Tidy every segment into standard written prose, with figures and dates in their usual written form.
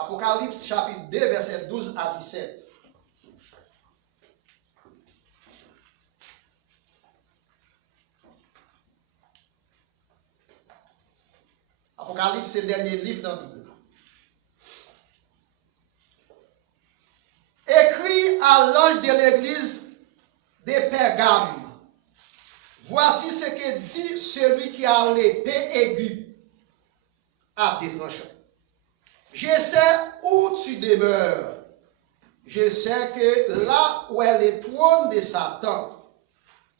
Apocalypse chapitre 2, verset 12 à 17. Apocalypse, c'est le dernier livre dans la Bible. Écrit à l'ange de l'église de Pergame. Voici ce que dit celui qui a l'épée aiguë à tes tranchants. Je sais où tu demeures. Je sais que là où est le trône de Satan,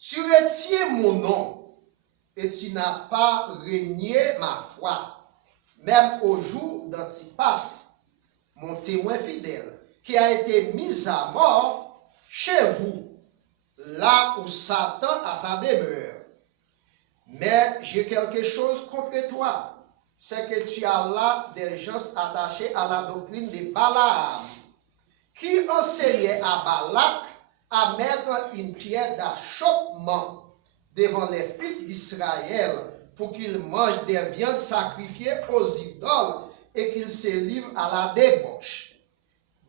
tu retiens mon nom et tu n'as pas régné ma foi, même au jour d'Antipas, mon témoin fidèle, qui a été mis à mort chez vous, là où Satan a sa demeure. Mais j'ai quelque chose contre toi, c'est que tu as là des gens attachés à la doctrine de Balaam, qui enseignait à Balak à mettre une pierre d'achoppement devant les fils d'Israël pour qu'ils mangent des viandes sacrifiées aux idoles et qu'ils se livrent à la débauche.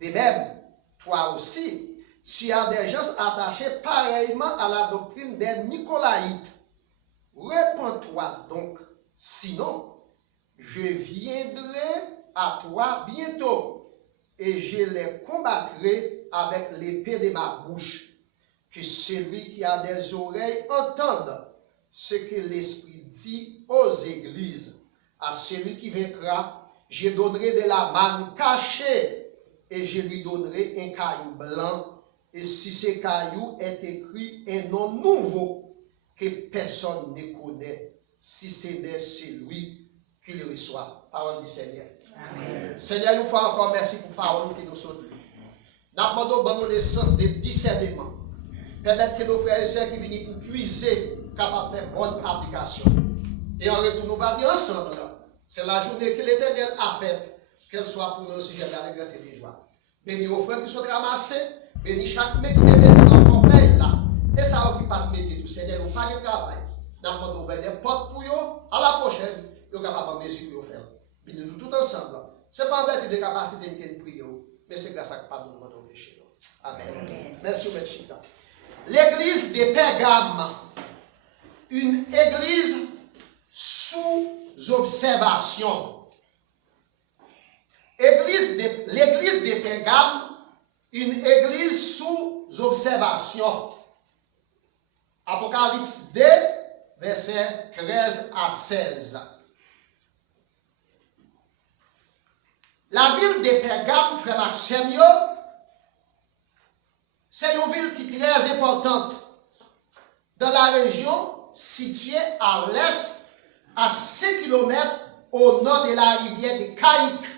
De même, toi aussi, tu as des gens attachés pareillement à la doctrine des Nicolaïtes. Répands-toi donc, sinon, je viendrai à toi bientôt et je les combattrai avec l'épée de ma bouche. Que celui qui a des oreilles entende ce que l'Esprit dit aux églises. À celui qui vaincra, je donnerai de la manne cachée et je lui donnerai un caillou blanc. Et si ce caillou est écrit un nom nouveau que personne ne connaît, si c'est celui qui le reçoit. Parole du Seigneur. Amen. Seigneur, une fois encore, merci pour la parole qui nous sauve. Nous demandons le sens de discernement. Permettre que nos frères et sœurs qui viennent pour puiser, capables de faire bonne application. Et en retour, nous allons dire ensemble, c'est la journée que l'Éternel a faite, qu'elle soit pour nous un sujet de la grâce et de joie. Bénis aux frères qui sont ramassés, bénis chaque mec qui est dans le corbeille là. Et ça occupe pas de mettre tout, Seigneur, ou pas de travail. Nous demandons ouvrir des portes pour eux, à la prochaine, nous sommes capables de mesure pour faire. Bénis nous tout ensemble. Ce n'est pas en vertu de capacité de prier, mais c'est grâce à pas nous demandons péché. Amen. Amen. Merci, M. Chita. L'église de Pergame, une église sous observation. L'église de Pergame, une église sous observation. Apocalypse 2, versets 13 à 16. La ville de Pergame, frère Maxenio, c'est une ville qui est très importante dans la région située à l'est, à 5 km au nord de la rivière de Caïque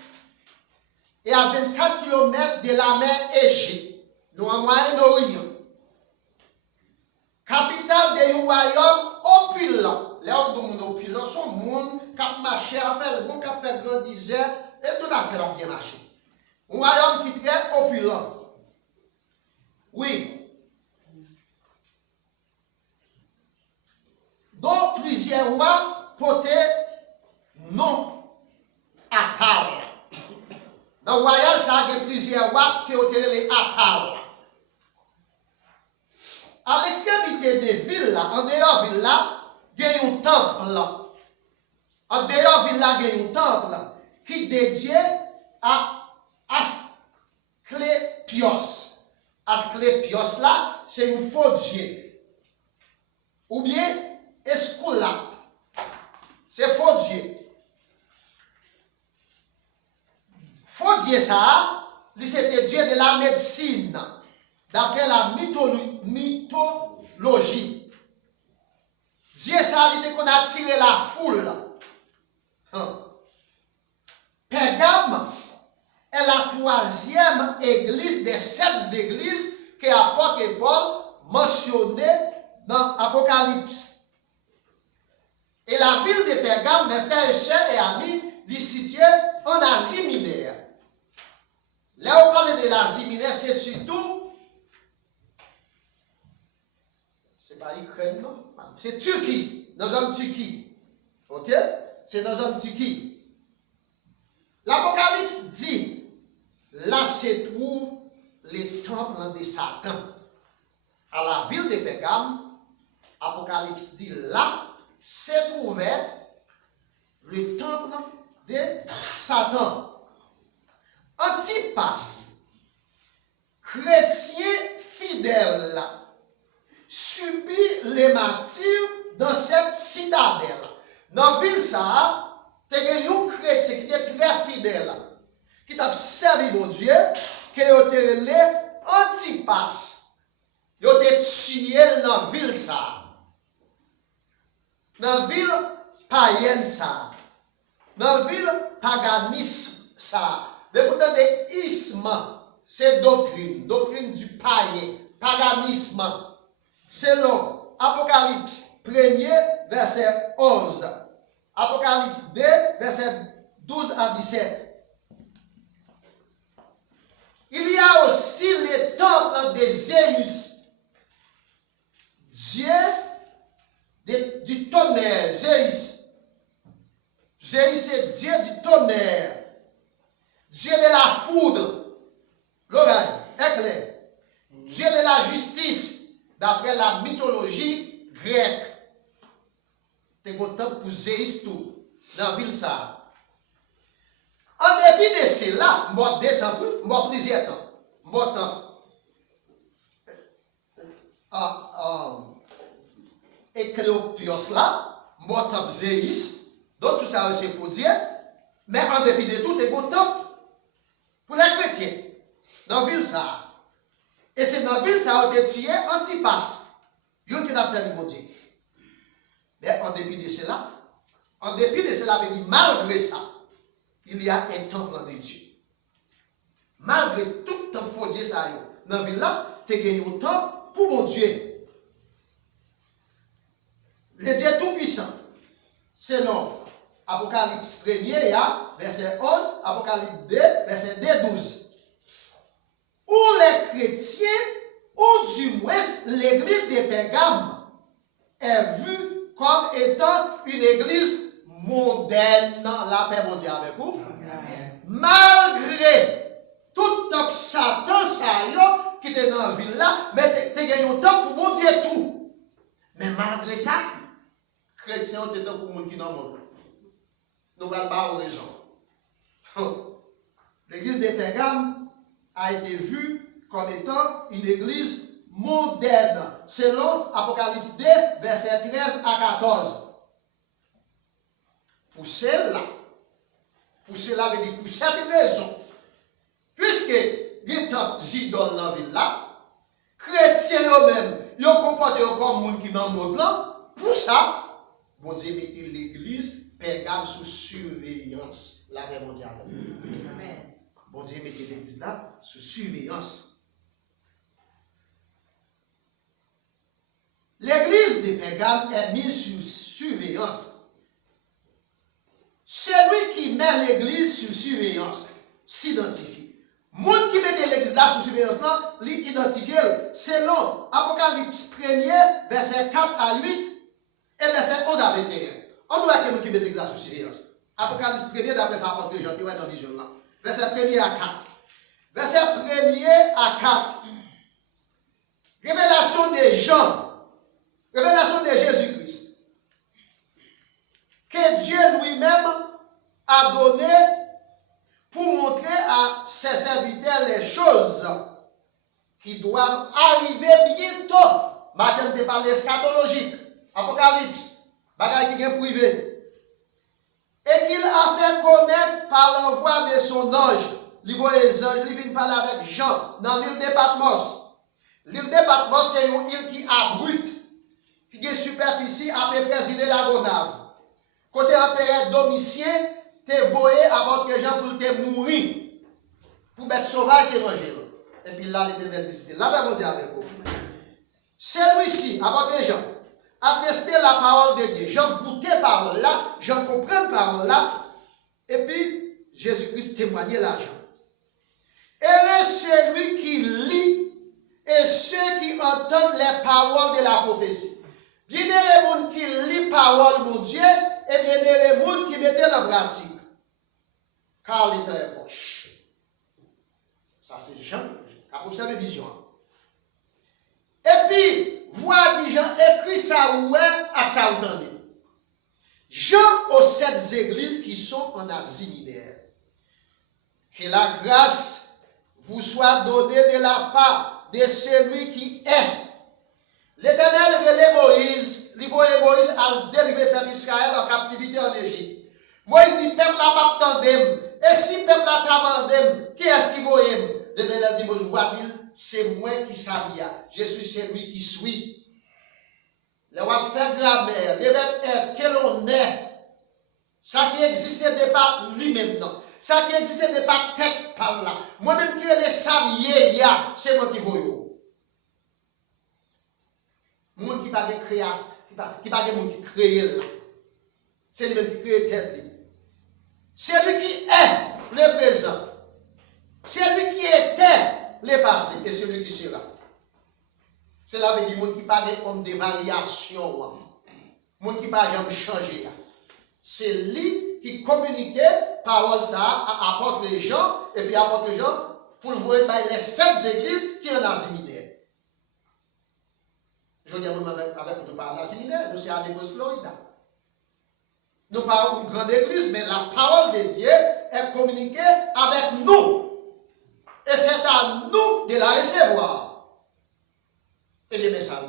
et à 24 km de la mer Égée, nous en Moyen-Orient. Capitale de royaume opulent. Les gens du monde opulent sont des gens qui marchent à faire le bon, qui fait grandir et tout à fait bien marché. Un royaume qui est très opulent. Oui. Donc, plusieurs rois portaient non Atal. Dans le royaume, ça a plusieurs rois qui ont été les Atal. À l'extrémité des villes, en dehors de là, il y a un temple. En dehors de là, il y a un temple qui est dédié à Asclépios. Asclépios là, c'est un faux dieu. Ou bien Escula. C'est faux dieu. Faux dieu ça, c'était dieu de la médecine. D'après la mythologie. Dieu ça, il qu'on a tiré la foule. Pergame est la troisième église des 7 églises que apôtre et Paul mentionné dans Apocalypse. Et la ville de Pergame, mes frères et sœurs et amis, est située en Asie mineure. Là, on parle de l'Asie mineure, c'est surtout, c'est pas Ukraine, non? C'est Turquie, dans la zone Turquie. Ok? C'est dans la zone Turquie. L'Apocalypse dit là se trouve le temple de Satan. À la ville de Pergame, Apocalypse dit là, se trouvait le temple de Satan. Antipas, chrétien fidèle, subit les martyrs dans cette citadelle. Dans la ville, ça, il y a un chrétien qui était très fidèle, qui a servi mon Dieu, qui a été Antipas. Il a été tué dans la ville, ça. Dans la ville païenne, ça. Dans la ville paganisme, ça. Mais pourtant, des ismes, c'est doctrine du païen, paganisme. Selon Apocalypse 1er, verset 11. Apocalypse 2, verset 12 à 17. Il y a aussi le temple de Zéus, Dieu du tonnerre. Zéus. Zéus, c'est Dieu du tonnerre. Dieu de la foudre. L'oreille, éclair. Dieu de la justice, d'après la mythologie grecque. C'est un temple pour Zéus tout, dans la ville ça. En dépit de cela, moi deux temples, moi plusieurs temps. Moi temps. Écléopios là, moi temple Zéus. Donc tout ça c'est pour dire. Mais en dépit de tout, c'est un temple pour les chrétiens. Dans la ville ça. Et c'est dans la ville ça où été tué Antipas. Yon qui n'a servi mon Dieu. Mais en dépit de cela, malgré ça, il y a un temple de Dieu. Malgré tout le faux Dieu ça, dans la ville là, tu as gagné un temple pour mon Dieu. Le Dieu tout-puissant, selon Apocalypse 1er, verset 11, Apocalypse 2, verset 2, 12. Où les chrétiens, ou du moins l'église de Pergame, est vue comme étant une église moderne. La paix mondiale avec vous. Malgré tout le Satan, qui était dans la ville là, mais tu as gagné un temps pour mon Dieu tout. Mais malgré ça, les chrétiens ont été pour monde qui dans le monde. Nous allons parler aux gens. L'église de Pergame a été vue comme étant une église moderne, selon Apocalypse 2, verset 13 à 14. Pour cela veut dire pour cette raison, puisque les temples idoles dans la ville là, chrétiens eux-mêmes, ils ont comporté comme monde qui dans le monde là, pour ça, bon Dieu mettait l'église Pergame sous surveillance. La paix mondiale. Amen. Bon Dieu mettait l'église là sous surveillance. L'église de Pergame est mise sous surveillance. Celui qui met l'église sous surveillance s'identifie. Le monde qui met l'église là sous surveillance, l'identifie selon Apocalypse 1er, verset 4 à 8 et verset 11 à 21. On doit que nous qui met l'église là sous surveillance. Apocalypse 1er, d'après ça, entre Jean, qui va dans la vision là. Verset 1er à 4. Verset 1er à 4. Révélation des Jean. Révélation de Jésus-Christ. Que Dieu lui-même a donné pour montrer à ses serviteurs les choses qui doivent arriver bientôt. Maintenant, on parle eschatologique. Apocalypse. Bagaille qui est privé. Et qu'il a fait connaître par l'envoi de son ange. Il voit les anges, il vient parler avec Jean dans l'île de Patmos. L'île de Patmos, c'est une île qui abrite. Qui est superficie à peu près il est la gonave. Côté empereur Domitien, te voyé à votre gens pour te mourir. Pour mettre sauvage qui manger. Et puis là, l'éternel visité. Là, ben, on dit avec vous. Celui-ci, à votre gens, a testé la parole de Dieu. J'en goûté la parole là, j'en comprends la parole là. Et puis, Jésus-Christ témoignait l'argent. Et est celui qui lit et ceux qui entendent les paroles de la prophétie. Bien les gens qui lisent la parole de Dieu et bien les gens qui mettent en pratique. Car le temps est proche. Ça, c'est Jean qui a observé vision. Et puis, voix dit Jean, écrit ça ouais, à ça entendez. Jean aux 7 églises qui sont en Asie mineure. Que la grâce vous soit donnée de la part de celui qui est. L'Éternel relève Moïse, il voit Moïse à dériver peuple Israël en captivité en Égypte. Moïse dit, peuple n'a pas tandem. Et si peuple n'a pas tandem, qui est-ce qui voit? L'Éternel dit, Moïse, c'est moi qui savais. Je suis celui qui suis. Le roi fait grammaire, le verbe est, que l'on est. Ça qui existait de pas lui-même, non. Ça qui existait de pas tête par là. Moi-même qui le savais, c'est moi qui vois. Monde qui pas de création, qui pas de monde qui crée là. C'est lui-même qui crée tête. C'est lui qui est le présent. C'est lui qui était le passé et c'est lui qui sera. C'est là avec des gens qui parlent comme des variations. Monde qui pas jamais changer. C'est lui qui communiquait parole ça à apporter les gens et puis apporter les gens pour le voir par les 7 églises qui sont en Asie mineure. Je dis avec nous parlons d'Asie mineure, nous sommes à l'église Florida. Nous parlons d'une grande église, mais la parole de Dieu est communiquée avec nous. Et c'est à nous de la recevoir. Et bien, mes saints,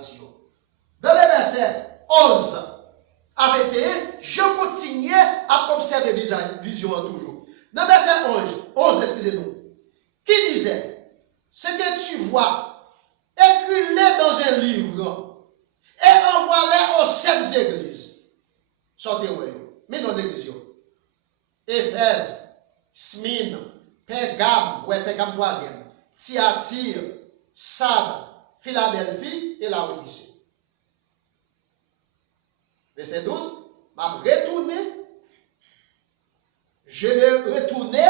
dans le verset 11, avec je continuais à observer vision toujours. Dans le verset 11, excusez-nous, qui disait, ce que tu vois, écris-le dans un livre et envoie-le aux 7 églises. Sortez-vous, mais dans l'église. Éphèse, Smyrne, Pergame, Pergame 3e, Thyatire, Sardes, Philadelphie et la Odyssée. Verset 12, je vais retourner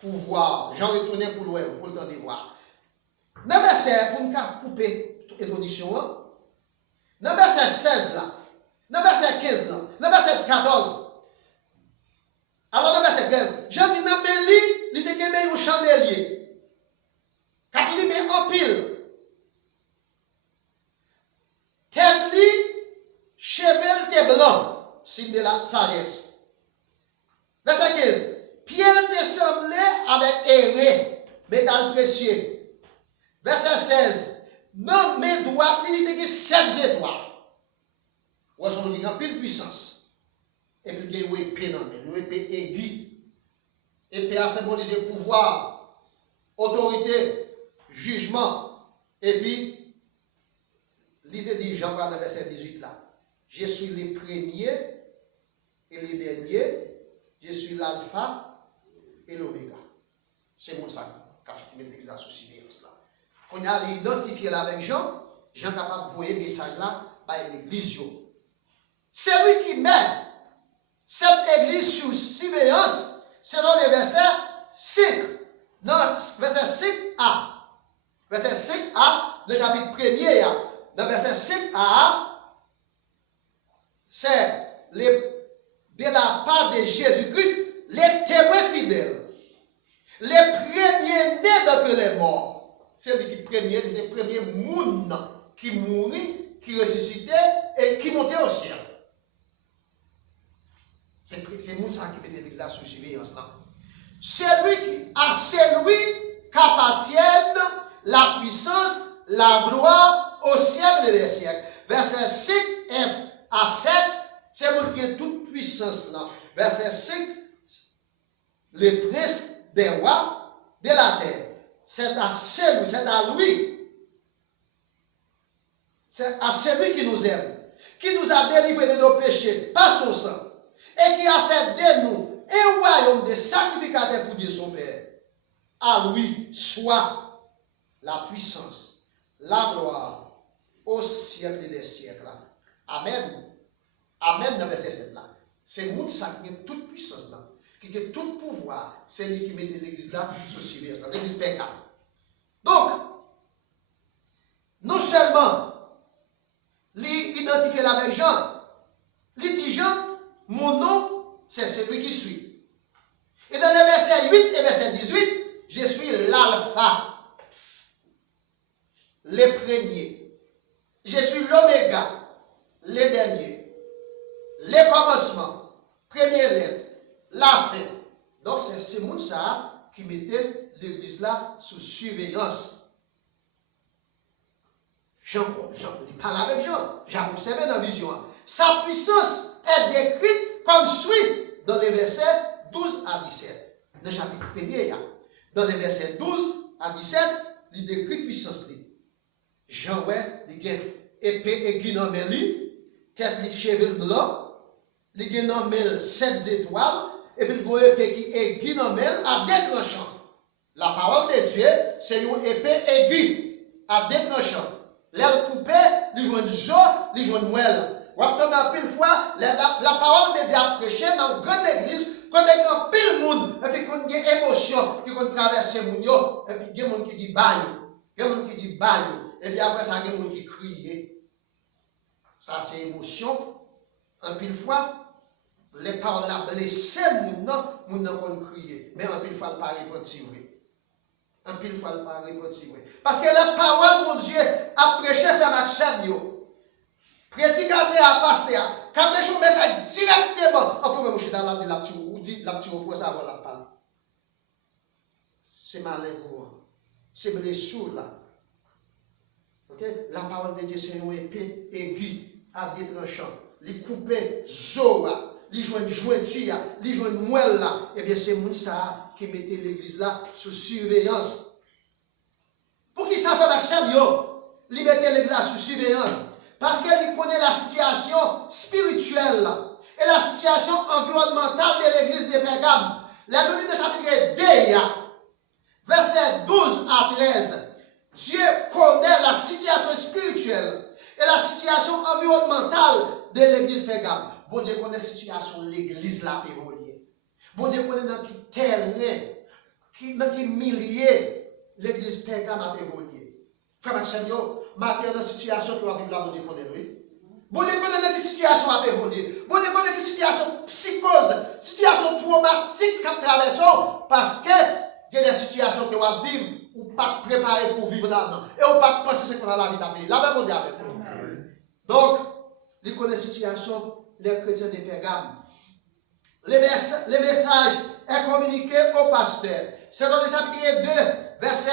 pour voir. J'en retourné pour loin, pour le temps de voir. Dans le verset, pour nous couper l'introduction, dans le verset 16 là, dans le verset 15 là, dans le verset 14, alors dans le verset 15, je dis dans le il était un chandelier. Quand il met en pile, tête li, cheveux te blanc, signe de la sagesse. Verset 15, pierre te semblait avec éré, métal précieux. Verset 16, dans mes doigts, il était 7 étoiles. Ou est-ce qu'on dit en pile puissance? Et puis il y a une épée dans le une épée aiguë. Épée a symbolisé pouvoir, autorité, jugement. Et puis, l'idée dit Jean dans le verset 18 là. Je suis le premier et le dernier. Je suis l'alpha et l'oméga. C'est mon sac qui met l'exercice sous silence là. Quand on a l'identifié là avec Jean, Jean est capable de voir le message là par l'église. C'est lui qui met cette église sous surveillance selon les versets 5. Non, verset 5a. Verset 5a, le chapitre 1er. Dans verset 5a, c'est de la part de Jésus-Christ, les témoins fidèles, les premiers-nés d'entre les morts. C'est lui qui premier, c'est le premier monde qui mourit, qui ressuscitait et qui montait au ciel. C'est le monde qui fait des exercices sous surveillance là. Celui qui appartiennent la puissance, la gloire au siècle des siècles. Verset 5 à 7, c'est pour qu'il y ait toute puissance là. Verset 5, le prince des rois de la terre. C'est à celui, c'est à lui. C'est à celui qui nous aime, qui nous a délivrés de nos péchés par son sang, et qui a fait de nous un royaume de sacrificateurs pour Dieu son Père. À lui soit la puissance, la gloire, au siècle des siècles. Amen. Amen dans le verset 7 là. C'est le monde qui a toute puissance là, qui a tout pouvoir. C'est lui qui met l'église là sous silence, l'église pécable. Donc, non seulement l'identifier avec Jean, il dit Jean, mon nom, c'est celui qui suit. Et dans les versets 8 et verset 18, je suis l'alpha l'alpha, le premier. Je suis l'oméga, le dernier. Le commencement, première lettre, la fin. Donc c'est moun ça qui mettait l'église là sous surveillance. Jean, il parle avec Jean. Jean observé dans la vision. Sa puissance est décrite comme suit dans les versets 12 à 17. Dans le chapitre 1er, dans les versets 12 à 17, il décrit puissance. Jean, ouais, il a épée aiguë dans mes lits, tête les cheveux blancs, il a dans 7 étoiles, et puis il a épée qui est aiguë dans mes à déclenchant. La parole de Dieu, c'est une épée aiguë à déclenchant. L'air coupé, il va du il va de moelle. Ou attendre pile fois, la parole de Dieu a prêché dans une grande église, quand il y a pile monde, et puis quand il y a émotion qui traverse les gens, et puis il y a des gens qui disent bail, il y a des gens qui disent bail, et puis après ça, il y a des gens qui crient. Ça, c'est émotion. En pile fois, les paroles ont blessé les gens, les gens ont crié. Mais en pile fois, il ne paraît pas tirer. En pile fois, il ne paraît pas tirer. Parce que la parole de Dieu a prêché faire Maxime. Prédicateur à pasteur, quand les choses message directement, on peut me dans la petite ou dit la petite opposée avant la parole. C'est malin pour moi. C'est blessure là. Ok? La parole de Dieu, c'est une épée aiguë à des tranchants. Les couper zoa, les joindre jointure, les joindre moelle là. Eh bien, c'est Moussa qui mettait l'église là sous surveillance. Pour qui ça fait d'accès, yo? Il mettait l'église là sous surveillance. Parce qu'il connaît la situation spirituelle là, et la situation environnementale de l'église de Pergame. La donnée de chapitre 2, verset 12 à 13. Dieu connaît la situation spirituelle et la situation environnementale de l'église de Pergame. Bon Dieu connaît la situation de l'église là évoluée. Bon Dieu connaît dans quel terrain, dans quel milieu l'église de Pergame a évolué. Frère Maxime, matin dans la situation que vous vivez là, bon Dieu connaît, oui. Bon Dieu connaît dans quelle situation a évolué. Bon Dieu connaît quelle situation psychose, situation traumatique qu'a traversé, parce que il y a des situations que vous vivez ou pas préparé pour vivre là-dedans. Et ou pas penser que c'est la vie d'après. Là, bon Dieu avec vous. Donc, il connaît la situation des chrétiens de Pergame. Le message est communiqué au pasteur. C'est dans le chapitre 2, verset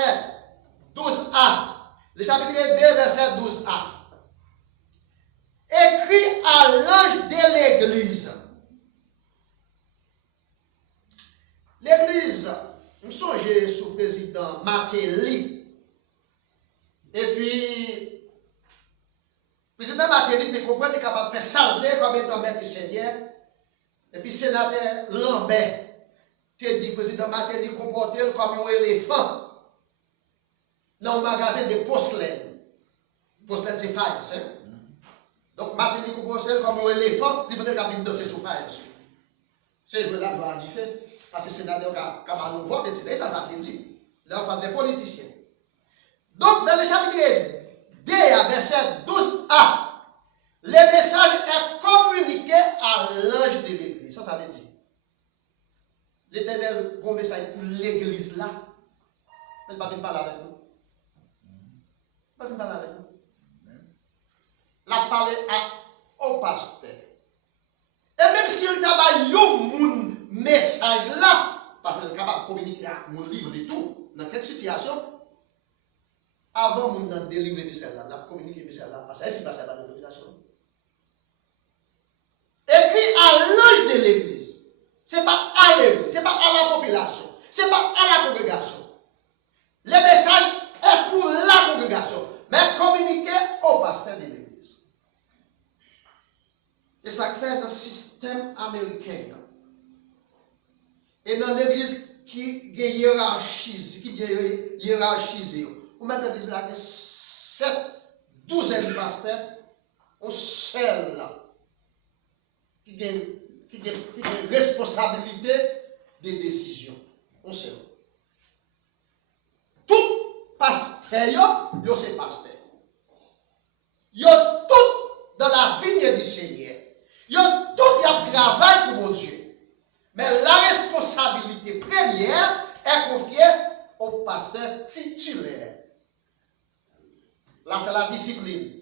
12a. Le chapitre 2, verset 12a. Écrit à l'ange de l'église. L'église, je me songe sous le président Matéli. Et puis, le président Matéli, tu comprends, il est capable de faire salver comme étant maître du Seigneur. Et puis, sénateur Lambert, tu dit, président Matéli, comporte-le comme un éléphant dans un magasin de porcelaine. Porcelaine, c'est faïence. Hein? Donc, Matéli, comporte-le comme un éléphant, il faisait qu'il danser sous faïence. C'est ce que là, doit dire fait. Parce que le sénateur a nous voir, ça, ça veut dire. Là, on parle des politiciens. Donc, dans le chapitre 2, verset 12a, le message est communiqué à l'ange de l'église. Ça veut dire. L'Éternel, bon message pour l'église là. Elle ne va pas parler avec nous. Elle ne va pas parler avec nous. La parler au pasteur. Et même s'il t'a pas un message là, parce qu'il est capable de communiquer à mon livre et tout, dans quelle situation, avant de délivrer le message là, de communiquer le message là, parce que c'est pas ça la l'autorisation. Écrit à l'ange de l'église. Ce n'est pas à l'église, ce n'est pas à la population, ce n'est pas à la congrégation. Le message est pour la congrégation, mais communiqué au pasteur de l'église. Et ça fait dans le système américain. Et dans l'église qui est hiérarchisée, vous mettez déjà 7, 12 pasteurs, on seul là, qui a une responsabilité des décisions. On seul. Tout pasteur, c'est pasteur. Yo tout dans la vigne du Seigneur. Yo tout y a travail pour mon Dieu. Mais la responsabilité première est confiée au pasteur titulaire. Là, c'est la discipline.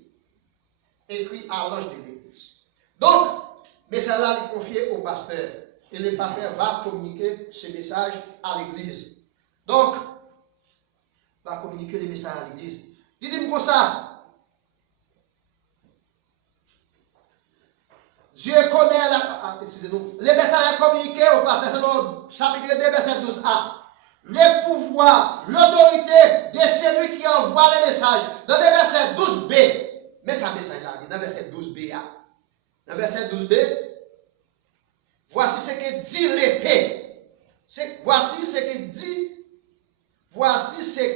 Écrit à l'ange de l'église. Donc, mais cela est confié au pasteur. Et le pasteur va communiquer ce message à l'église. Donc, va communiquer le message à l'église. Il dit comme ça. Dieu connaît le message communiqué au pasteur selon chapitre 2, verset 12a. Le pouvoir, l'autorité de celui qui envoie le message. Dans le verset 12b. Mais ça message là, dans le verset 12b. Dans le verset 12b, voici ce que dit l'épée. Voici ce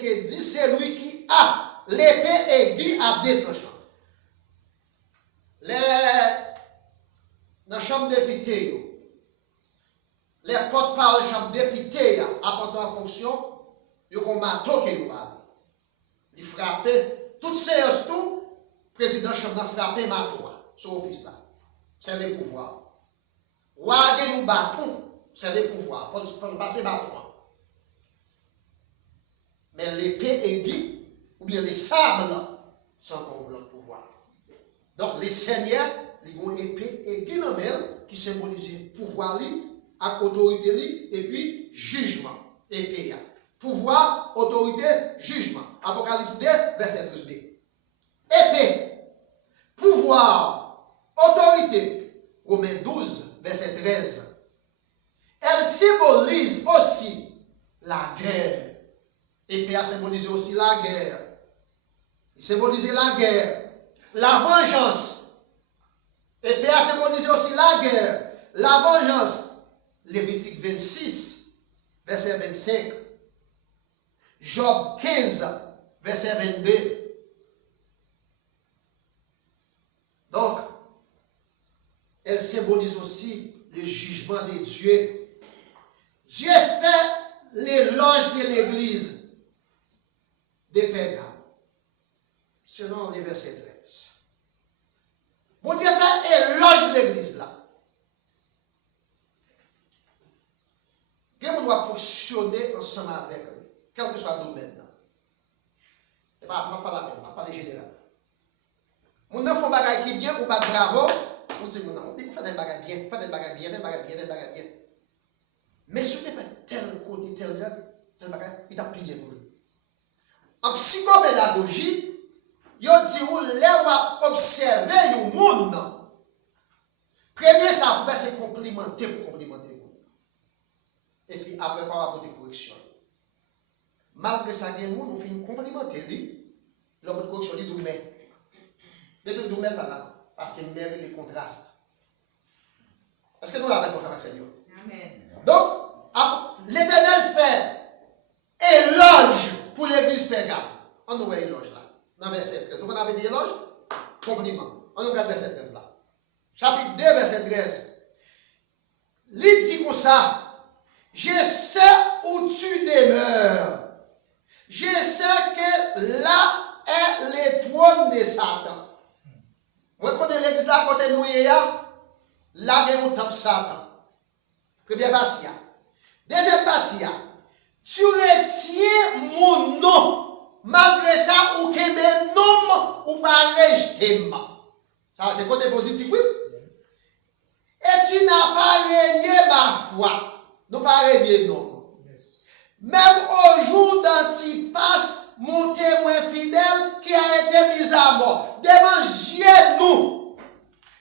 que dit celui qui a l'épée aiguë à deux tranchants. Dans la chambre député, les porte-parole de la chambre député apportent en fonction, ils ont un marteau qui est là. Ils frappent, toute séance, tout, le président de la chambre a frappé marteau sur l'office là. C'est le pouvoir. Ou un bâton, c'est le pouvoir. Il faut passer bâton. Mais l'épée aiguë, ou bien les sables, sont pour le pouvoir. Donc les seigneurs, ils ont une épée aiguë dans qui symbolise pouvoir, avec autorité, et puis jugement. Épée. Pouvoir, autorité, jugement. Apocalypse 2, verset 12b. Épée, pouvoir, autorité. Romains 12, verset 13. Elle symbolise aussi la guerre. Épée a symbolisé aussi la guerre. Il symbolisait la guerre. La vengeance. Épée a symbolisé aussi la guerre. La vengeance. Lévitique 26, verset 25. Job 15, verset 22. Donc, elle symbolise aussi le jugement de Dieu. Dieu fait l'éloge de l'église des Pégams, selon le verset 13. Bon Dieu fait éloge de l'église là. Quelqu'un doit fonctionner ensemble avec lui, quel que soit le domaine. Ce n'est pas la même, pas les général. Mon enfant fait un bagage qui est bien ou pas bravo, on dit, mon enfant, faites un bagage bien, faites un bagage bien, faites un bagage bien, faites un bagage bien. Mais si tu fais tel côté, tel bagage, il t'a plié pour lui. En psychopédagogie, il dit, vous l'avez observé, le monde. Premier, ça va se complimenter pour complimenter. Et puis après, on va apporter correction. Malgré ça, il y a des gens qui finissent complimenter lui. L'autre correction, il dit, mais. Depuis nous-mêmes, parce qu'il mérite les contrastes. Est-ce que nous l'avons pour faire avec Seigneur? Amen. Donc, l'Éternel fait éloge pour l'église Pégame. On nous voit éloge là. Dans verset 13. Donc, on avait dit éloge, compliment. On nous regarde verset 13 là. Chapitre 2, verset 13. Il dit comme ça. Je sais où tu demeures. Je sais que là est le trône de Satan. Vous connaissez l'église là, côté nous, là, il y a un temple Satan. Première partie. Deuxième partie. Tu retiens mon nom. Malgré ça, ou que mes noms, ou pas rejeté. Ça, c'est côté positif, oui. Et tu n'as pas régné ma foi. Nous pas régné non. Même au jour d'Antipas, mon témoin fidèle qui a été mis à mort. Devant Dieu, nous.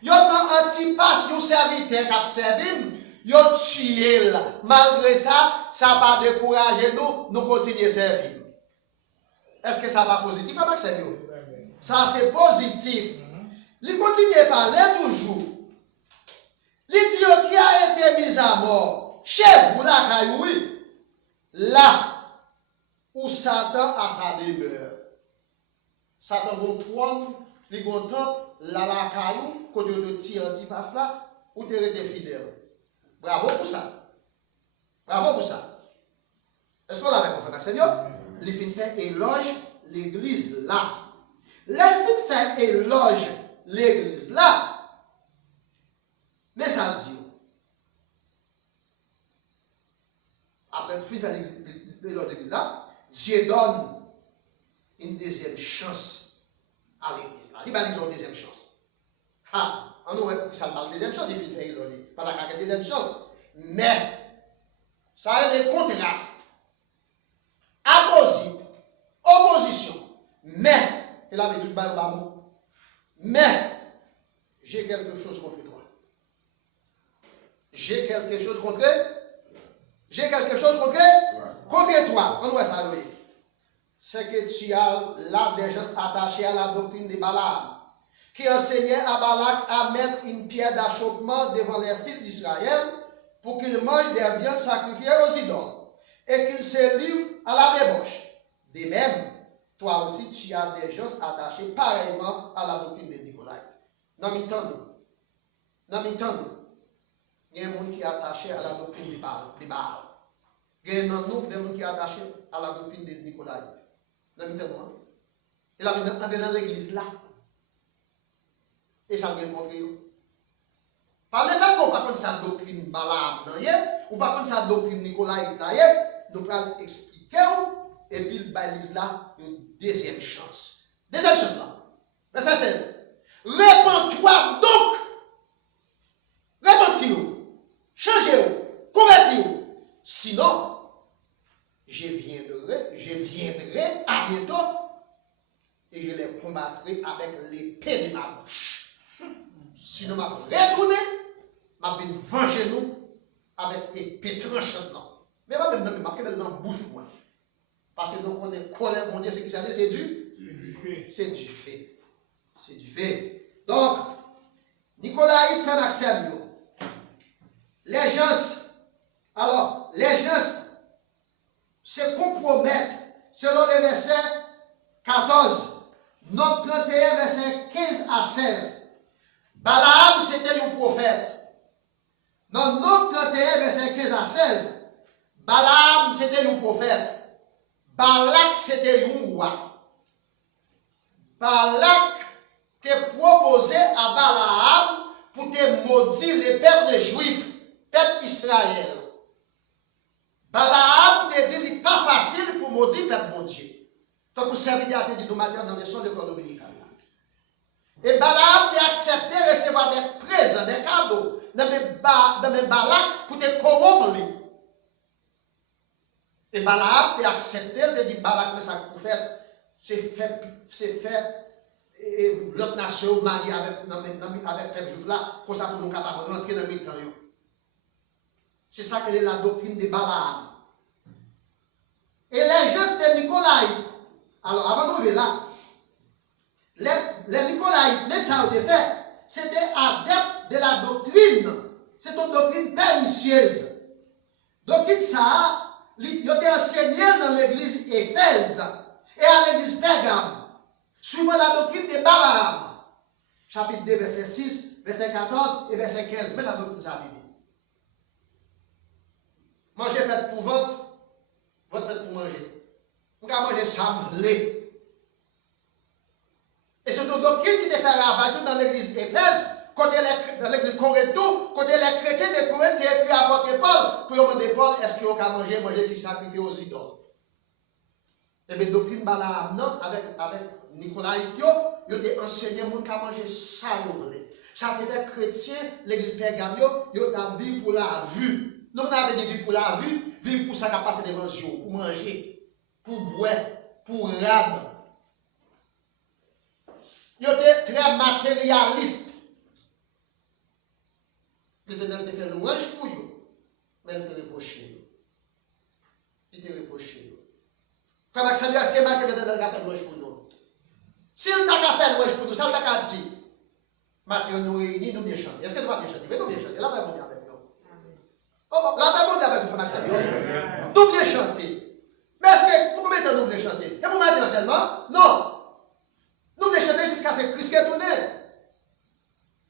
Yo dans Antipas, nous serviteurs qui a servi, yo tué là. Malgré ça, ça n'a pas découragé nous, nous continuons à servir. Est-ce que ça va positif avec Seigneur? Ça c'est positif. Il continue à parler toujours. L'idiot qui a été mis à mort. Chez vous, là, Kayoui, là où Satan a sa demeure. Satan a un trône, il a un temple, là, la Kayou, quand tu tires Antipas là, où tu es fidèle. Bravo pour ça. Bravo pour ça. Est-ce qu'on l'a compris, Seigneur? Les filles fait éloge l'église là. Les filles fait éloge l'église là. Mais ça dit. Après, il fait l'église là, Dieu donne une deuxième chance à l'église. Il va dire une deuxième chance. Ah, on nous ça parle deuxième chance, il fait pas la deuxième chance. Mais, ça a des contrastes. Opposition. Mais, il avait tout le bas. Mais, j'ai quelque chose contre toi. J'ai quelque chose contre toi. On voit ça, oui. C'est que tu as là des gens attachés à la doctrine de Balaam, qui enseignait à Balak à mettre une pierre d'achoppement devant les fils d'Israël pour qu'ils mangent des viandes sacrifiées aux idoles et qu'ils se livrent à la débauche. De même, toi aussi, tu as des gens attachés pareillement à la doctrine de Nicolas. Non, mais il y a un monde qui est attaché à la doctrine de Baal. Il y a un nombre de gens qui est attaché à la doctrine de Nicolas. Non, mais il a dans l'église là. Et ça vient contre eux. Par le fait qu'on ne parle pas de sa doctrine Balaam, ou pas de sa doctrine Nicolas, nous allons expliquer et puis l'église là une deuxième chance. Deuxième chance là. Verset 16. Répands-toi donc. Répandez-vous. Changez-vous. Convertez-vous. Sinon, je viendrai à bientôt et je les combattrai avec l'épée de ma bouche. Sinon, je vais retourner, je vais venger nous avec épée tranchante. Mais je vais me marquer dans la bouche. Parce que nous connaissons colère, mon Dieu, c'est qui ça dit, c'est du fait. C'est du fait. Donc, Nicolas, il fait Maxime. Les gens se compromettent selon les versets 14, Nombre 31, verset 15 à 16. Balaam, c'était un prophète. Dans Nombre 31, verset 15 à 16, Balaam, c'était un prophète. Balak, c'était un roi. Balak te proposé à Balaam pour te maudire les peuples des Juifs, peuple Israël. Balaam te dit qu'il n'est pas facile pour maudire le peuple de Dieu. Donc, vous savez, il y a des matin dans les sons de l'école dominicale. Et Balaam t'a accepté de recevoir des présents, des cadeaux, dans mes Balak pour te corrompre. Et Balaam t'a accepté de dire Balak, mais ça pour faire, c'est fait, et l'autre nation mariée avec peuple juif là, pour ça pour nous capables de rentrer dans le milieu. C'est ça que est la doctrine de Balaam. Et les gestes de Nicolas, alors avant d'arriver là, les Nicolaïtes, même ça a été fait, c'était adepte de la doctrine. C'est une doctrine pernicieuse. Doctrine ça, il a été enseigné dans l'église Éphèse et à l'église Pergame, suivant la doctrine de Balaam. Chapitre 2, verset 6, verset 14 et verset 15. Mais ça doctrine ça a dit. Manger fait pour vendre, votre fait pour manger. Vous pouvez manger ça, vous voulez. Et c'est une doctrine qui te fait ravager dans l'église Éphèse, dans l'église Corinto, quand les chrétiens de Corinthe qui écrit à l'apôtre Paul, pour demander Paul, est-ce qu'il y a manger qui sacrifie aux idoles? Et bien, doctrine Balaam, non, avec Nicolas, il a enseigné aux gens qui manger ça, vous voulez. Ça te fait chrétien, l'église Pergame, il a vie pour la vue. Nous avons des vies pour la vue, vie pour ça qui a passé devant eux, pour manger, pour boire, pour rade. Il était très matérialiste. L'Éternel te fait louange pour eux, mais il te reproche. Frère Maxime, est-ce que l'Éternel a fait louange pour nous? S'il t'a fait louange pour nous, ça t'a dit. Mathieu, nous réunis, nous bien chanter. Est-ce que nous allons bien chanter? Mais nous bien chanter. Là, on va bien avec nous. Oh, là, on va bien avec nous, Frère Maxime. Nous bien chanter. Mais est-ce que, pour combien de temps nous bien chanter? Et pour maintenant seulement? Non. Nous voulons chanter jusqu'à ce que Christ est tourné.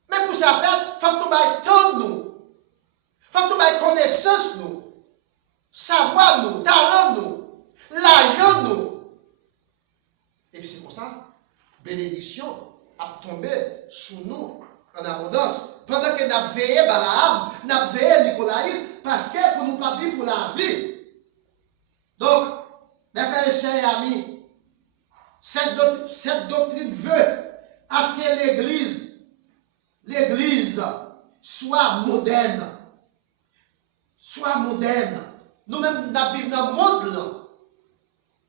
Mais pour ça faire, il faut que nous ayons temps nous. Il faut que nous ayons connaissance nous. Savoir nous, talent nous, l'argent nous. Et puis c'est pour ça, bénédiction a tombé sur nous en abondance. Pendant que nous avons veillé Balaam, nous avons veillé Nicolaïde, parce que pour nous pas vivre pour la vie. Donc, mes frères et sœurs, et amis, cette doctrine veut à ce que l'Église soit moderne. Soit moderne. Nous-mêmes, nous vivons dans le monde, là.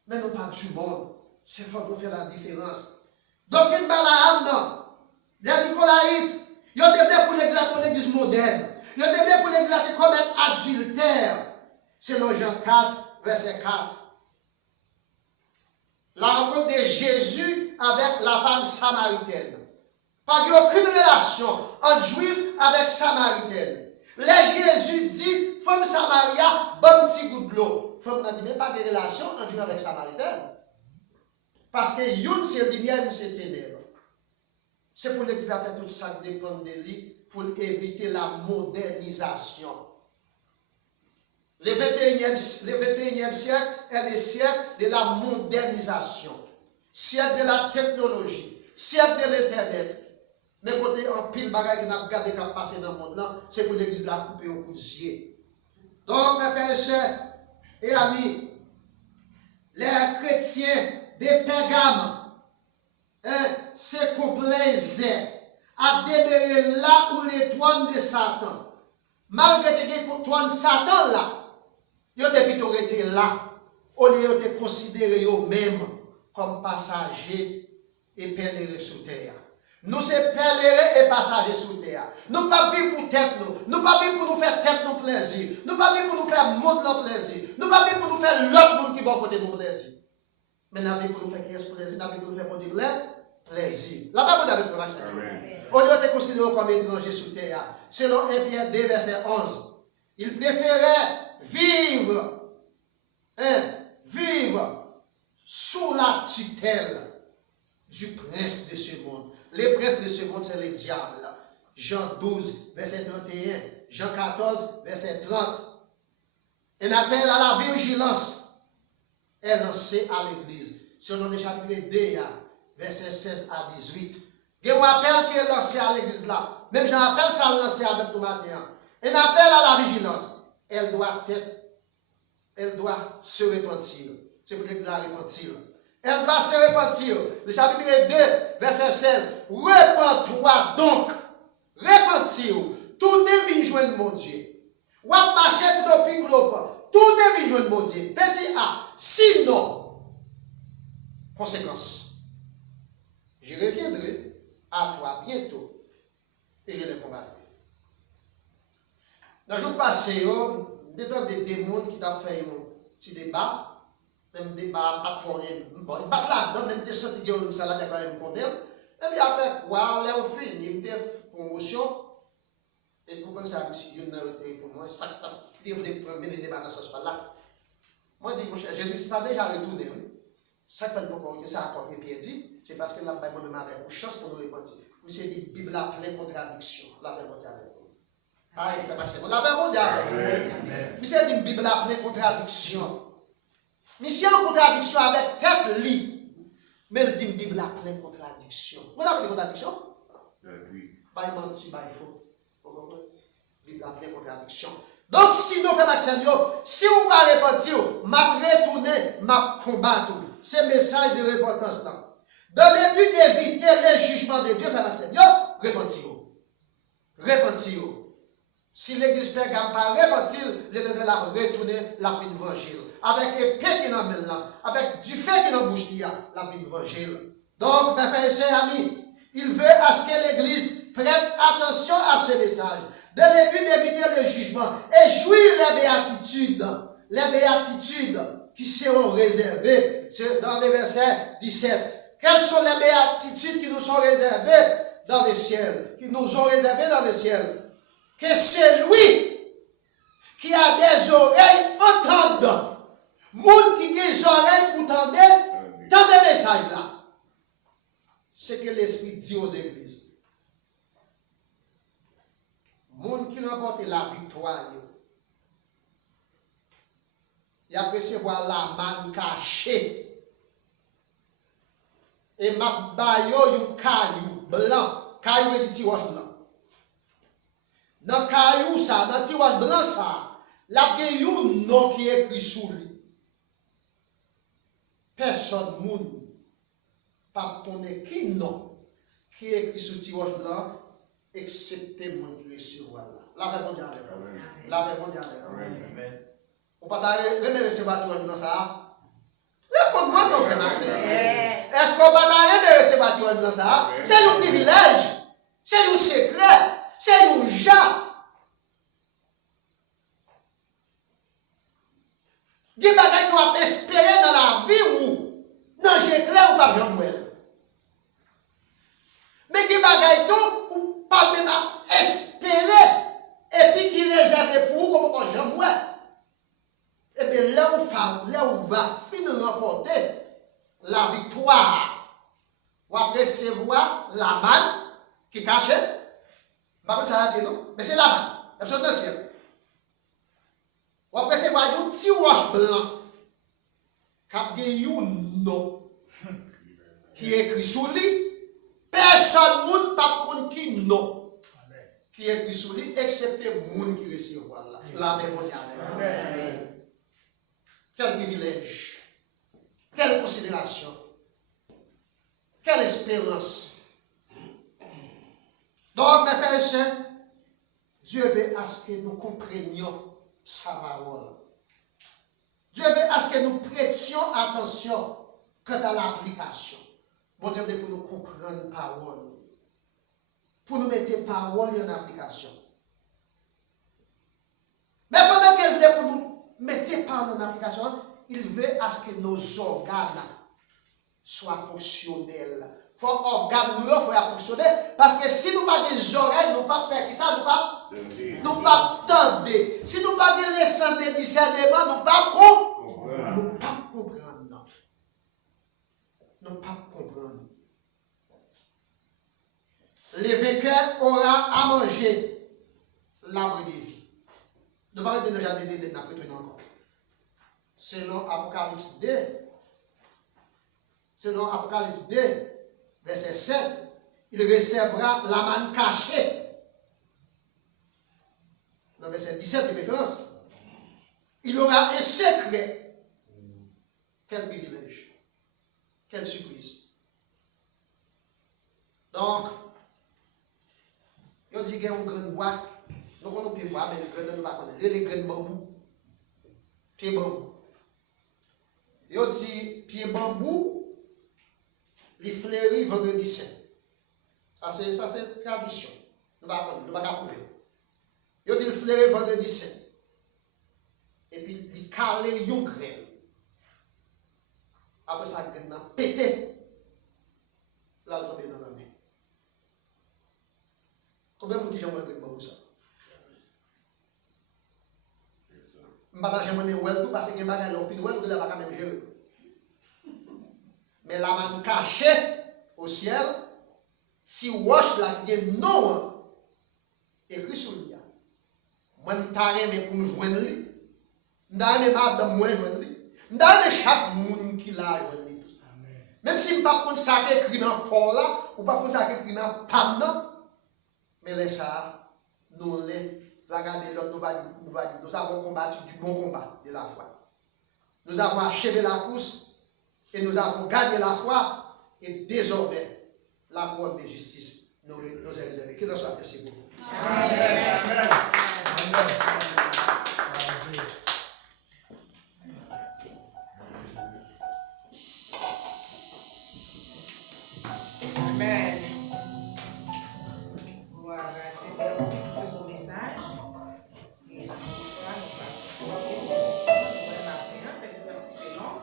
Mais nous pas du monde. C'est fort pour faire la différence. Donc, il y a les Nicolaïtes, ils ont développé pour l'Église moderne. Ils ont développé pour l'Église qui commettent adultère. C'est dans Jean 4, verset 4. La rencontre de Jésus avec la femme samaritaine. Pas aucune relation entre juif avec samaritaine. Là, Jésus dit, femme Samaria, bon petit goût de l'eau. Femme n'a dit, mais pas de relation entre juif avec samaritaine. Parce que une c'est lumière, une c'est ténèbres. C'est pour l'Église à faire tout ça dépend de lui pour éviter la modernisation. Le 21e siècle est le siècle de la modernisation, siècle de la technologie, siècle de l'Internet. Mais côté en pile bagaille qui n'a pas gardé qu'à passer dans le monde là, c'est pour l'Église la couper au coup de ciel. Donc, mes frères et sœurs et amis, les chrétiens des Pergames se complaisaient à demeurer là où les trônes de Satan. Malgré que les trônes de Satan là, ils ont plutôt été là, au lieu de considérer eux-mêmes comme passagers et pèlerins sur terre. Nous sommes pèlerins et passagers sur terre. Nous ne pas vivre pour tête nous. Nous ne pas vivre pour nous faire tête nous plaisir. Nous ne pas vivre pour nous faire monde nos plaisir. Nous ne pas vivre pour nous faire l'autre monde qui va côté nous plaisir. Mais nous avons pour nous faire qu'est-ce plaisir, nous avons pour nous faire pour dire plaisir. La Bible avait pour l'accès. Au lieu de considérer comme étranger sur terre, selon 1 Pierre 2, verset 11, il préférait vivre sous la tutelle du prince de ce monde. Le prince de ce monde, c'est le diable. Jean 12, verset 31. Jean 14, verset 30. Un appel à la vigilance est lancé à l'église. Selon le chapitre 2, verset 16 à 18. Il y a un appel qui est lancé à l'église là. Même j'en appelle ça lancé avec tout matin. Un appel à la vigilance. Elle doit se repentir. C'est pour l'église à repentir. Elle doit se repentir. Le chapitre 2, verset 16. Repends-toi donc. Repentir. Tournez vers joindre mon Dieu. Ou à marcher pour le pic tournez vers joindre mon Dieu. Petit A. Sinon, conséquence. Je reviendrai à toi bientôt et je les combattrai. Dans le jour passé, il y a des démons qui ont fait un petit débat. Même débat, pas de problème. Bon, il bat là-dedans, même des senti que ça l'a quand même condamné. Et puis après quoi, là, on fait une promotion. Et pour ça, si Dieu n'a été pour moi, ça qui voulait prendre des débats dans ce sens-là. Moi, je dis, mon cher, Jésus s'est déjà retourné. Ça fait pourquoi ça a encore bien dit, c'est parce que la Bible même avait une chance pour nous répondre. Vous savez, la Bible a plein de contradictions. La Bible a avec vous. Ah, il fait passer. La Bible a avec vous. Vous savez, la Bible a plein de contradictions. Mais si en contradiction avec tête lit, mais il dit la Bible a plein de contradictions. Vous avez des contradictions? Oui. Pas menti, pas faux. Vous comprenez? La Bible a plein de contradictions. Donc, si nous faisons l'accent, si vous ne parlez pas de Dieu, m'a retourné, m'a combattu. C'est le message de repentance là. Dans le but d'éviter le jugement de Dieu, faites l'accent. Repentez-vous. Repentez-vous. Si l'église Pergame pas repentir, l'Éternel la retourner la l'évangile. Avec épée qui n'en là, avec du feu qui n'en bouche la l'évangile. Donc, mes frères et sœurs amis, il veut à ce que l'église prête attention à ce message. Dans le but d'éviter le jugement et jouir les béatitudes qui seront réservées. C'est dans le verset 17. Quelles sont les béatitudes qui nous sont réservées dans le ciel? Qui nous ont réservées dans le ciel? Que celui qui a des oreilles entende. Monde qui a des oreilles pour entendre dans des messages là. C'est que l'Esprit dit aux églises. Monde qui remporte la victoire. Il a recevoir la manne cachée. Et ma bayo un caillou blanc. Caillou est petit roche blanc. Dans le caillou, ça, dans le tiroir blanc, ça, il y a un nom qui est écrit sous lui. personne moun pas connaît qui non qui écrit sous tirage là excepté mon qui recevoir là. La paix mondiale. La paix mondiale. On pas remettre recevoir tirage dans ça. Répondez-moi non frère Maxime. Est-ce qu'on va remettre recevoir tirage dans ça? C'est un privilège. C'est un secret. C'est un genre. Des bagages qu'on va espérer dans la vie ou non j'ai clair ou pas Jean Mouel. Mais des bagages ou pas même espérer et puis qui réserve pour vous comme Jean Mouel. Et bien là où va finir remporter la victoire, ou après recevoir la manne qui cache. Par contre ça a dit non, mais c'est la manne. Absolument ciel. Ou après c'est un petit roche blanc qui a un nom qui est écrit sous lui. Personne ne peut pas connaître qui nom qui est écrit sous lui, excepté le monde qui recevra la paix mondiale. Quel privilège, quelle considération, quelle espérance. Donc, mes frères et sœurs, Dieu veut à ce que nous comprenions sa parole. Dieu veut à ce que nous prêtions attention quant à l'application. Bon Dieu veut pour nous comprendre la parole, pour nous mettre la parole en application. Mais pendant qu'elle veut pour nous mettre la parole en application, il veut à ce que nos organes soient fonctionnels. Il faut que nos organes soient fonctionnels, parce que si nous n'avons pas des oreilles, nous ne pouvons pas faire ça, nous ne pouvons pas entendre. Si nous n'avons pas de l'essence de discernement, nous ne pouvons pas comprendre. Nous ne pouvons pas comprendre. Nous ne pouvons pas comprendre. Le vainqueur aura à manger l'arbre de vie. Nous ne parlons de déjà de encore. Selon Apocalypse 2, verset 7, il recevra la manne cachée. Dans verset 17 de préférence, il aura un secret. Quel privilège, quelle surprise. Donc, on dit qu'il y a un grain de bois, nous connaissons pied bois, mais les grains de bois, les grains de bambou, pied bambou. On dit pied bambou, les fleuris vendredi saint. Ça c'est tradition. Nous ne pouvons pas prouver. On dit le fleurir vendredi saint. Et puis il cale une graine. Après ça, il a pété. Là, il tombe dans la main. Combien de gens ont dit que ça? Je ne vais pas jamais tout parce que je ne vais pas même gérer. Mais la main cachée au ciel, si roche là qui est non écrit sur lui. Moi je t'arrête pour me joindre lui. Je n'ai pas de moi joindre lui. Je n'ai chaque monde qui l'a joindre lui. Même si je ne sais pas ça qui est écrit dans le port là, ou pas ça qui est écrit dans le pan, mais laisse ça, nous les regardez l'autre, nous avons combattu du bon combat de la foi. Nous avons achevé la course et nous avons gagné la foi et désormais la couronne de justice nous est réservée. Que nous soit merci pour vous. Amen. Amen. Voilà, merci pour ce beau message. Et pour ça, nous allons faire cette émission. Nous allons faire un petit peu long.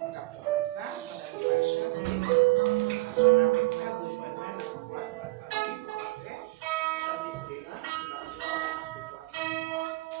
On va faire ça. On va aller ensemble avec moi, rejoindre le 68 pasteur, Jean-Espérance, qui va nous voir en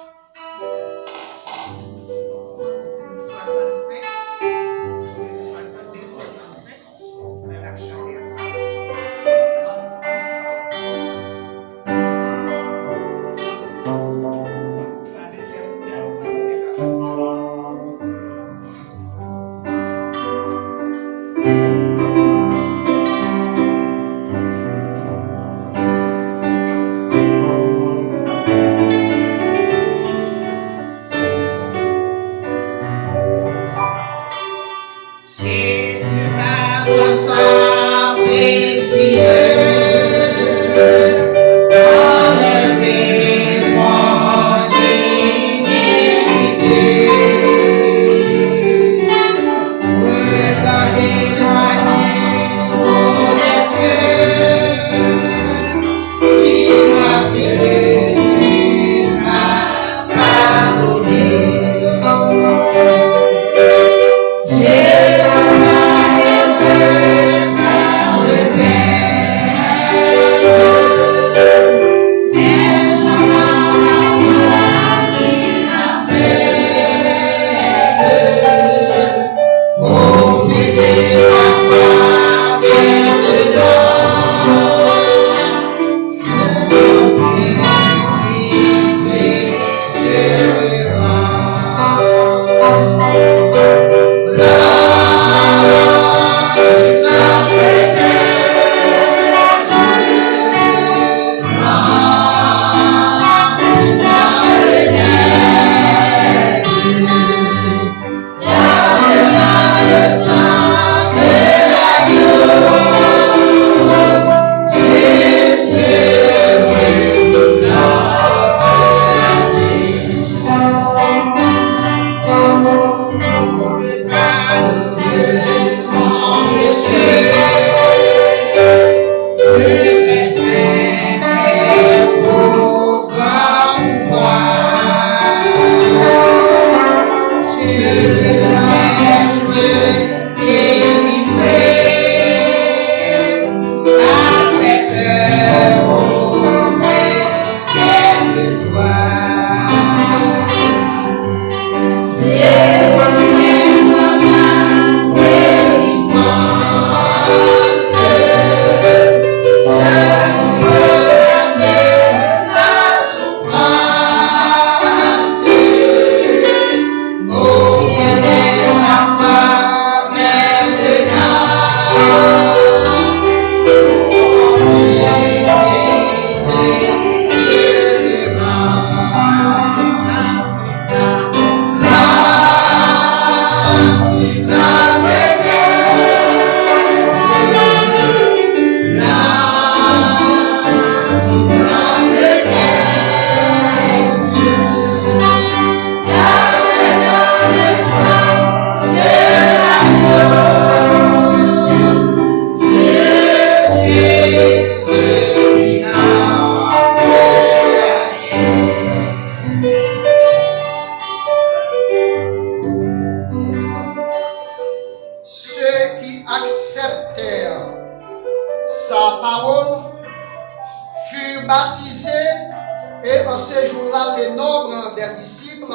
disciples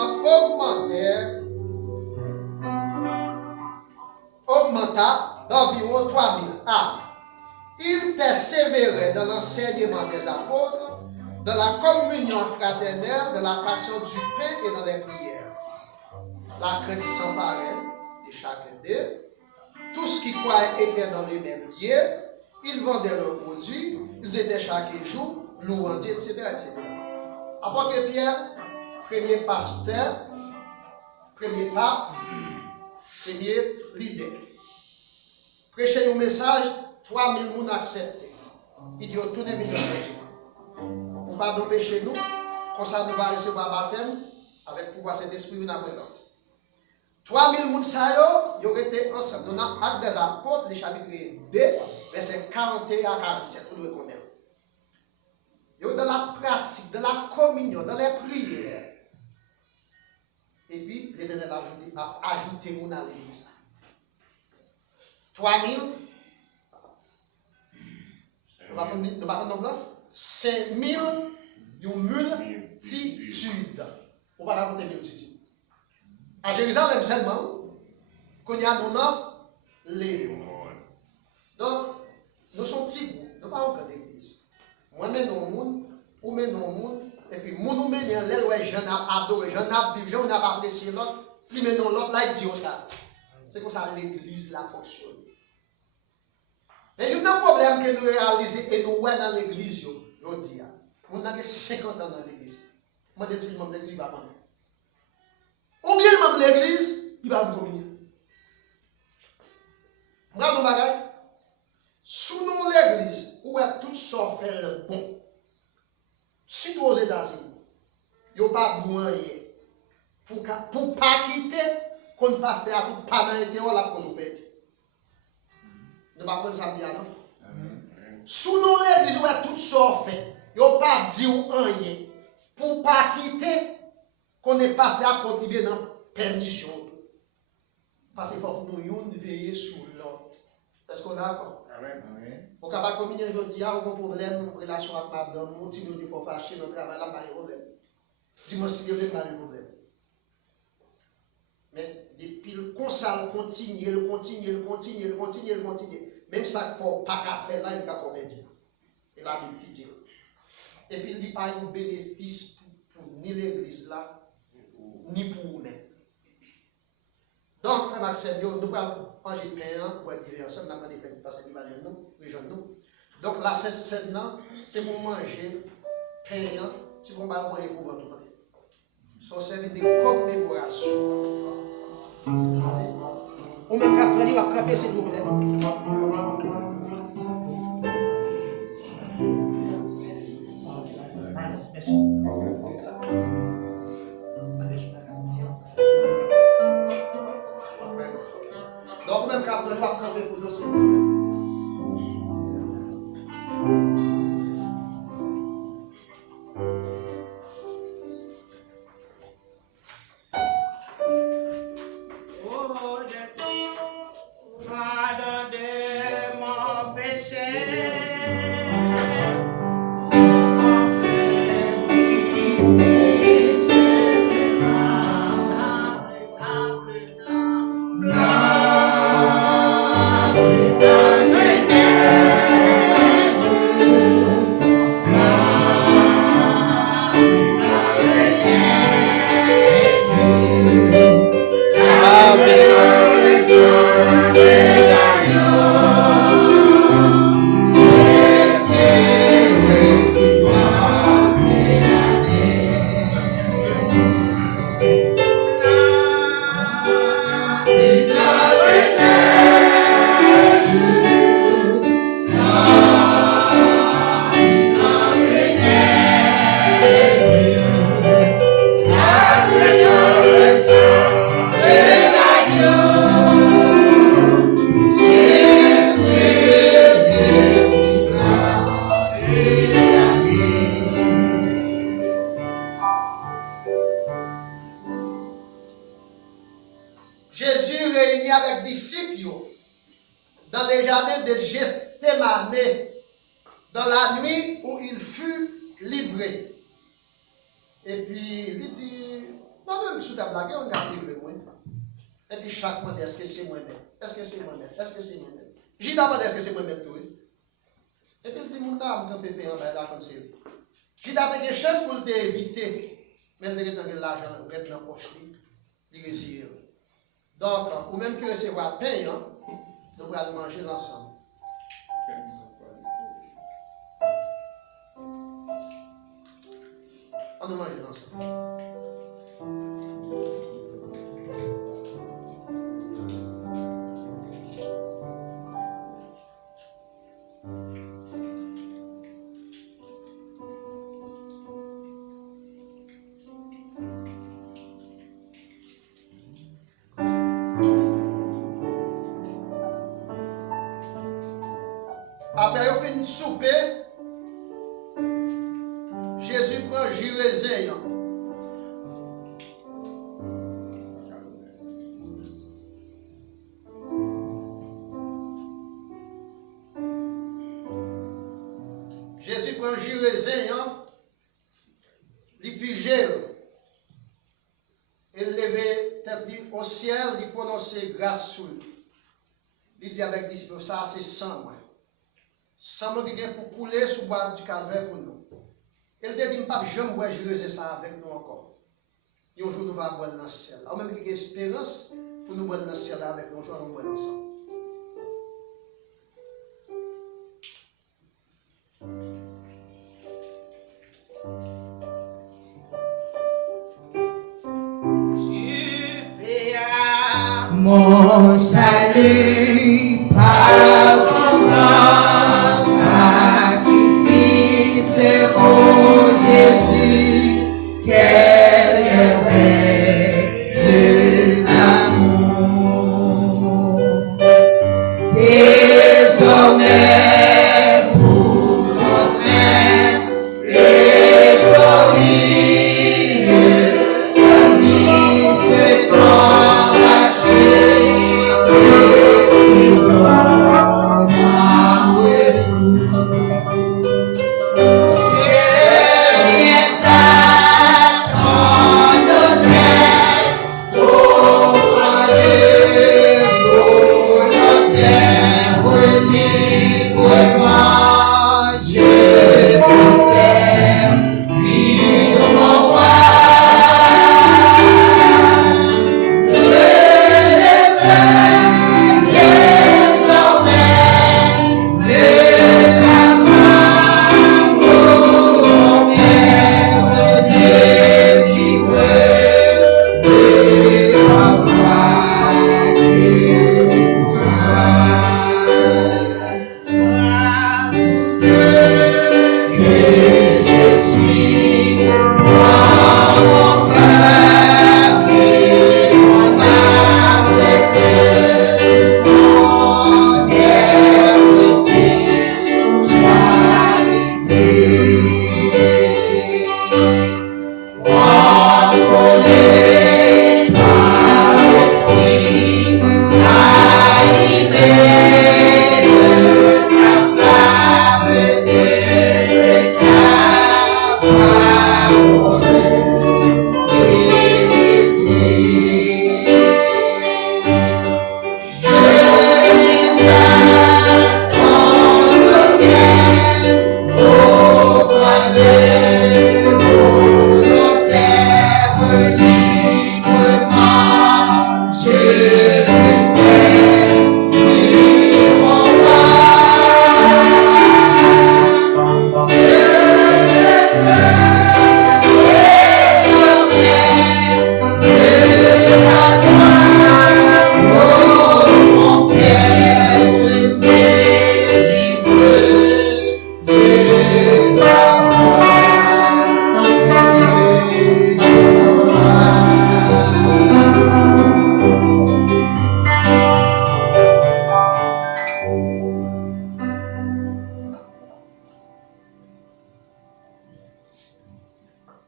augmenta d'environ 3000 âmes. Ils persévéraient dans l'enseignement des apôtres, dans la communion fraternelle, dans la fraction du pain et dans les prières. La crainte s'emparait de chacun d'eux. Tous qui croyaient étaient dans le même lieu. Ils vendaient leurs produits. Ils étaient chaque jour louanges, etc., etc. Apôtre Pierre, premier pasteur, premier pape, premier leader. Prêcher un message, 3000 personnes accepté. Il dit, tournez bien le pour pas d'empêcher nous, comme ça nous va recevoir baptême, avec pouvoir cet esprit nous présent. 3000 personnes, ils auraient été ensemble. Dans l'acte des apôtres, le chapitre 2, verset 41 à 47, vous devez connaître. Ils sont dans la pratique, dans la communion, dans les prières. Et puis, l'Éternel a ajouté mon à l'église. 3000, nous ne parlons pas de nombre, 5000, une multitude. On va raconter une multitude. À Jérusalem seulement, qu'on y a nos légions. Donc, nous sommes petits groupes, nous ne parlons pas d'église. Moi, je mets dans le monde, ou mets dans le monde, et puis, moi, nous mettons l'aile, ouais, j'en ai adoré, j'en ai vu, j'en ai apprécié l'autre, puis maintenant l'autre, là, il dit ça. C'est comme ça l'église, là, fonctionne. Mais il y a un problème que nous réalisons et nous voyons dans l'église, je dis, on a 50 ans dans l'église. Moi, je dis, le membre de l'église, il va pas. Ou bien le membre de l'église, il va me communier. Regarde nos bagages. Sous nous l'église, où est tout ça fait le bon. Surtout aux États-Unis, il n'y a pas de moyen pour ne pas quitter qu'on passe à tout pas dans l'intérieur la cause de nous ne pouvons pas ça bien, non? Sous nous l'église, où est tout ça fait, il n'y a pas de dire rien pour ne pas quitter qu'on est passé à contribuer dans la permission. Parce qu'il faut que nous veillions sur l'autre. Est-ce qu'on est d'accord? Au cas où communier aujourd'hui, on a un problème en relation avec madame, on dit qu'il faut fâcher notre travail, là, pas de problème. Dis-moi si vous avez pas de problème. Mais depuis le conseil continue. Même ça qu'il ne faut pas faire là, il va combien de jours. Et là, il dit. Et puis il n'y a pas un bénéfice pour ni l'église là, ni pour nous-mêmes. Donc, frère Maxime, nous allons manger pain, pour dire ensemble, nous allons faire parce qu'il va nous. Donc, là, cette scène-là, c'est pour manger pain, c'est pour manger pour votre pain. Ça sert de commémoration. Ou même qu'après, il va craper, s'il vous plaît. Merci. Donc, même qu'après, il va craper pour nous. Jésus réuni avec les disciples dans les jardins de Gethsémane, dans la nuit où il fut livré. Et puis, il dit, que sous ta blague, on a livré moi. Et puis chaque mois, est-ce que c'est moi-même? Est-ce que c'est moi-même? Est-ce que c'est moi-même? J'ai d'abord, est-ce que c'est moi-même tout? Et puis il dit, mon âme, quand pépé en bas, là, comme c'est. J'ai d'abord des chances pour t'éviter. Mais il y a l'argent, il y a dans la poche, il désire. Donc, ou même que recevoir pain, nous allons manger ensemble. On nous mange ensemble. Après, on fait une soupe. Jésus prend jus raisin. Jésus prend jus raisin, il pigé, il levé tête au ciel, il prononce grâce sur lui. Il dit avec les disciples, ça c'est sang, moi. Sang qui vient pour couler sous bois du calvaire pour nous. Il dit, pas jamais boire jus raisin ça avec nous encore. Et un jour nous allons boire dans le ciel. Ou même qu'il y a espérance pour nous boire dans le ciel avec nous, un jour nous boire ensemble. Mon salut par ton grand sacrifice, ô Jésus, quel merveilleux amour. Désormais pour ton saint et glorieux service,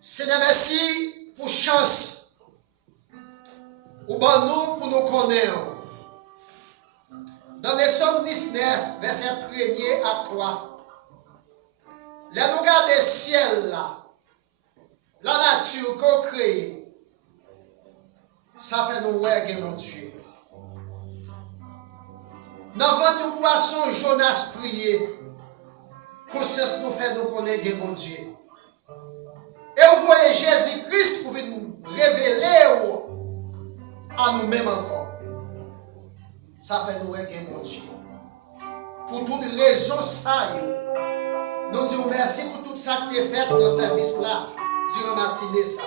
Seigneur, merci pour chance. Ou ben nous pour nous connaître. Dans les Psaumes 19, verset 1er à 3. Là nous regardons le ciel là. La nature qu'on crée. Ça fait nous ouais, mon Dieu. Dans votre poisson, Jonas prié. Conscience nous fait nous connaître mon Dieu. Et vous voyez Jésus-Christ pour nous révéler à nous-mêmes encore. Ça fait nous ouais, mon Dieu. Pour toutes les raisons, ça, nous disons merci pour tout ça qui est fait dans ce service-là, durant la matinée. Ça.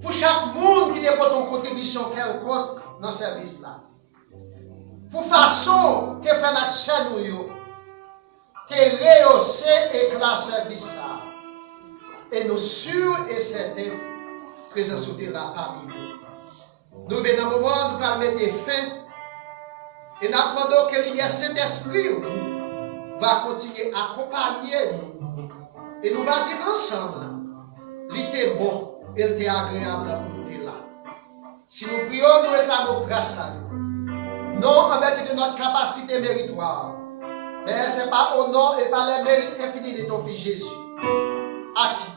Pour chaque monde qui dépose une contribution quelconque dans ce service-là. Pour façon que fait notre chaîne, que rehausser et éclat service-là. Et nous sûrs et certains présents sur terrain parmi nous. Nous venons au moment de permettre fin. Et nous demandons que le Saint-Esprit va continuer à accompagner nous. Et nous allons dire ensemble, il était bon, il était agréable pour nous là. Si nous prions, nous réclamons grâce à nous. Non en vertu de notre capacité méritoire, mais ce n'est pas au nom et par les mérites infinis de ton Fils Jésus, à qui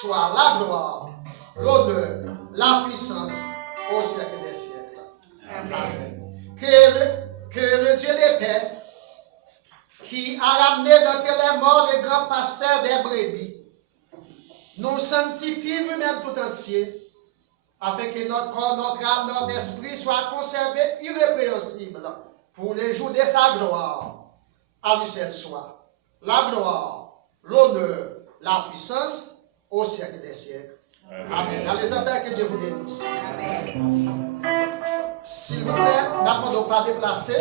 soit la gloire, l'honneur, la puissance au siècle des siècles. Amen. Que le Dieu des paix, qui a ramené d'entre les morts les grands pasteurs des brebis, nous sanctifie nous-mêmes tout entier, afin que notre corps, notre âme, notre esprit soient conservés irrépréhensibles pour les jours de sa gloire. À lui seul soit la gloire, l'honneur, la puissance au siècle des siècles. Amen. Dans les appels que Dieu vous bénisse. Amen. S'il vous plaît, n'attendons pas déplacer.